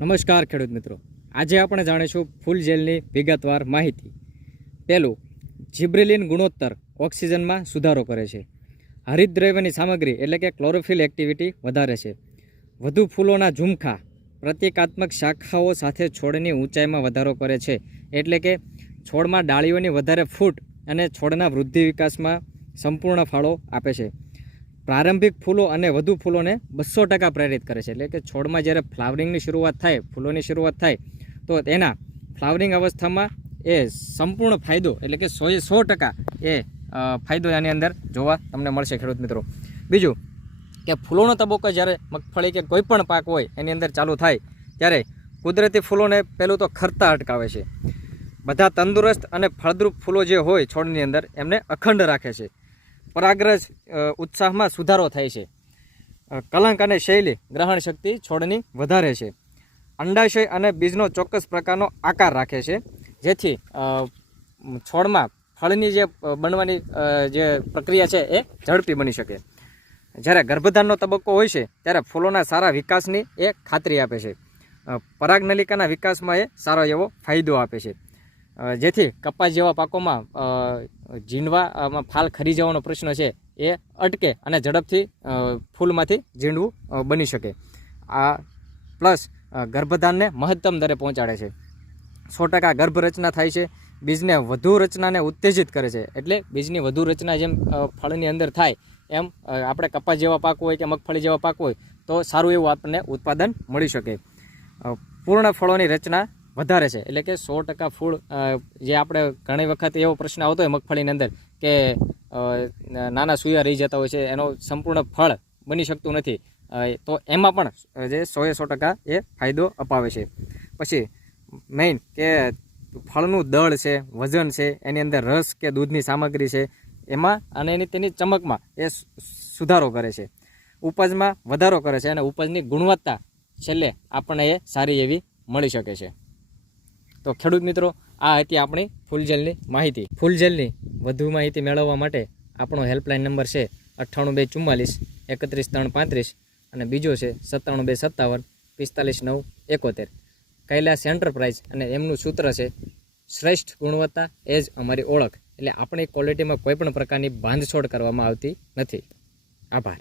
નમસ્કાર ખેડૂત મિત્રો. આજે આપણે જાણીશું ફૂલ જેલની વિગતવાર માહિતી. પહેલું, જીબ્રેલિન ગુણોત્તર ઓક્સિજનમાં સુધારો કરે છે. હરિતદ્રવ્યની સામગ્રી એટલે કે ક્લોરોફિલ એક્ટિવિટી વધારે છે. વધુ ફૂલોના ઝુમખા પ્રતિકાત્મક શાખાઓ સાથે છોડની ઊંચાઈમાં વધારો કરે છે. એટલે કે છોડમાં ડાળીઓની વધારે ફૂટ અને છોડના વૃદ્ધિ વિકાસમાં સંપૂર્ણ ફાળો આપે છે. પ્રારંભિક ફૂલો અને વધુ ફૂલોને બસો ટકા પ્રેરિત કરે છે. એટલે કે છોડમાં જ્યારે ફ્લાવરિંગની શરૂઆત થાય, ફૂલોની શરૂઆત થાય, તો તેના ફ્લાવરિંગ અવસ્થામાં એ સંપૂર્ણ ફાયદો, એટલે કે સો સો ટકા એ ફાયદો એની અંદર જોવા તમને મળશે, ખેડૂત મિત્રો. બીજું કે ફૂલોનો તબક્કો જ્યારે મગફળી કે કોઈ પણ પાક હોય, એની અંદર ચાલુ થાય, ત્યારે કુદરતી ફૂલોને પહેલું તો ખરતા અટકાવે છે. બધા તંદુરસ્ત અને ફળદ્રુપ ફૂલો જે હોય છોડની અંદર, એમને અખંડ રાખે છે. પરાગરજ ઉત્સાહમાં સુધારો થાય છે. કલંક અને શૈલી ગ્રહણ શક્તિ છોડની વધારે છે. અંડાશય અને બીજનો ચોક્કસ પ્રકારનો આકાર રાખે છે. જેથી છોડમાં ફળની જે બનવાની જે પ્રક્રિયા છે એ ઝડપી બની શકે. જ્યારે ગર્ભધારનો તબક્કો હોય છે, ત્યારે ફૂલોના સારા વિકાસની એ ખાતરી આપે છે. પરાગનલિકાના વિકાસમાં એ સારો એવો ફાયદો આપે છે. જેથી કપાસ જેવા પાકોમાં ઝીંડવામાં ફાલ ખરી જવાનો પ્રશ્ન છે, એ અટકે અને ઝડપથી ફૂલમાંથી ઝીંડવું બની શકે. આ પ્લસ ગર્ભધાનને મહત્તમ દરે પહોંચાડે છે. સો ટકા ગર્ભ રચના થાય છે. બીજને વધુ રચનાને ઉત્તેજિત કરે છે. એટલે બીજની વધુ રચના જેમ ફળની અંદર થાય, એમ આપણે કપાસ જેવા પાક હોય કે મગફળી જેવા પાક હોય, તો સારું એવું આપણને ઉત્પાદન મળી શકે. પૂર્ણ ફળોની રચના વધારે છે. એટલે કે સો ટકા ફૂડ જે આપણે ઘણી વખત એવો પ્રશ્ન આવતો હોય મગફળીની અંદર કે નાના સુયા રહી જતા હોય છે, એનો સંપૂર્ણ ફળ બની શકતું નથી. તો એમાં પણ જે સોએ સો ટકા એ ફાયદો અપાવે છે. પછી મેઇન કે ફળનું દળ છે, વજન છે, એની અંદર રસ કે દૂધની સામગ્રી છે, એમાં અને એની તેની ચમકમાં એ સુધારો કરે છે. ઉપજમાં વધારો કરે છે અને ઉપજની ગુણવત્તા છેલ્લે આપણને એ સારી એવી મળી શકે છે. તો ખેડૂત મિત્રો, આ હતી આપણી ફૂલજેલની માહિતી. ફૂલજેલની વધુ માહિતી મેળવવા માટે આપણો હેલ્પલાઇન નંબર છે અઠ્ઠાણું બે ચુમ્માલીસ, એકત્રીસ ત્રણ પાંત્રીસ અને બીજો છે સત્તાણું બે સત્તાવન, પિસ્તાલીસ નવ એકોતેર. કૈલાસ એન્ટરપ્રાઇઝ અને એમનું સૂત્ર છે, શ્રેષ્ઠ ગુણવત્તા એ જ અમારી ઓળખ. એટલે આપણી ક્વોલિટીમાં કોઈ પણ પ્રકારની બાંધછોડ કરવામાં આવતી નથી. આભાર.